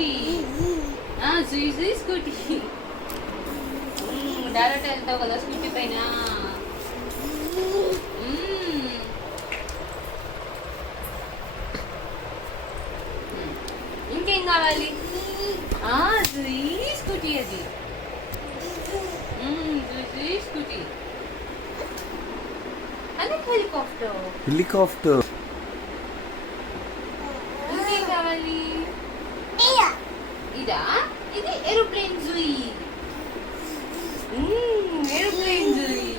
Scooty. జుయి scooty. Direct వెళ్తావు కదా scooty పైన. ఇంకేం కావాలి? జుయి స్కూటీ అది. జుయి స్కూటీ. అది హెలికాప్టర్. హెలికాప్టర్. ఇంకేం కావాలి? ఇదా? ఇది ఏరోప్లేన్ జుయి. ఏరోప్లేన్ జుయి.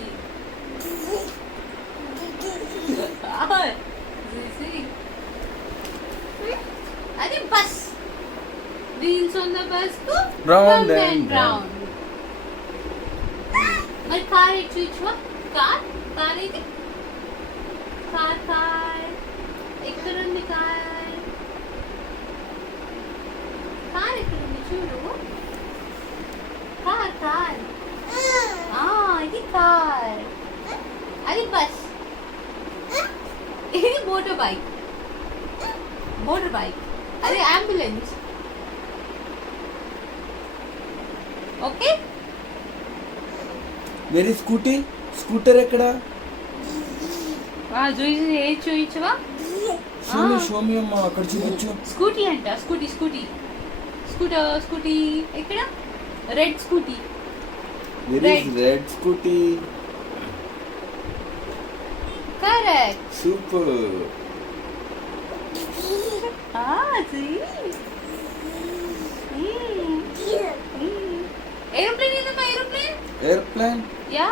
అది bus. Wheels on the bus కు రౌండ్ అండ్ రౌండ్. మరి కార్ చూచవా? కార్ కార్ ఇది. కార్ కార్ ఎక్కడుంది? కార్ కార్ ఎక్కడుంది చూడు. Car car. ఇది కార్. అది బస్. ఇది మోటార్ బైక్. Motor bike. అది ambulance. Okay. Very scooty. Scooter ఎక్కడ? చూయించవా? షోమి అమ్మ అక్కడ చూపించు. స్కూటీ అంట. Scooty scooty scooter. స్కూటీ ఎక్కడ? Red scooty. Red scooty. Correct. Super. Aeroplane ఏదమ్మా? Aeroplane. Airplane. Yeah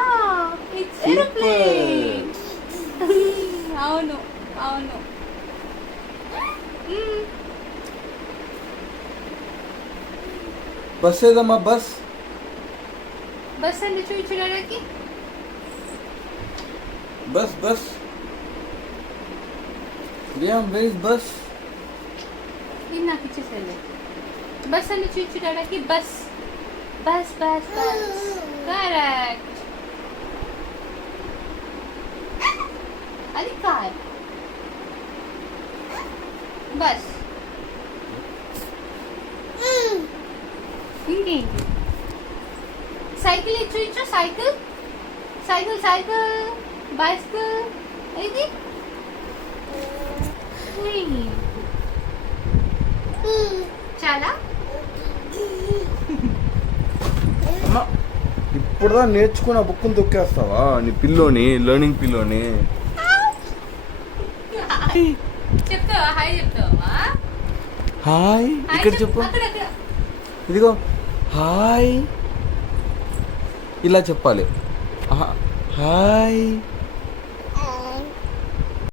it's aeroplane. అవును అవును. బస్ ఏదమ్మా? బస్. బస్ అండి చూపించడానికి. Bus bus. Where is bus? ఇది నాకు ఇచ్చేసేది. బస్ అండి చూపించడానికి. Bus bus bus bus. Correct. అది కార్. బస్. ఇంకేంటి? సైకిల్ ఇది చూపించు. Cycle cycle cycle. బైసికల్. ఇది చాలా. ఇప్పుడుదా నేర్చుకుని ఆ బుక్ని తొక్కేస్తావా? నీ పిల్లోని, లెర్నింగ్ పిల్లోని. చెప్తావా? హాయ్ చెప్తావా? హాయ్ ఇక్కడ చెప్పు. ఇదిగో హాయ్ ఇలా చెప్పాలి. హాయ్.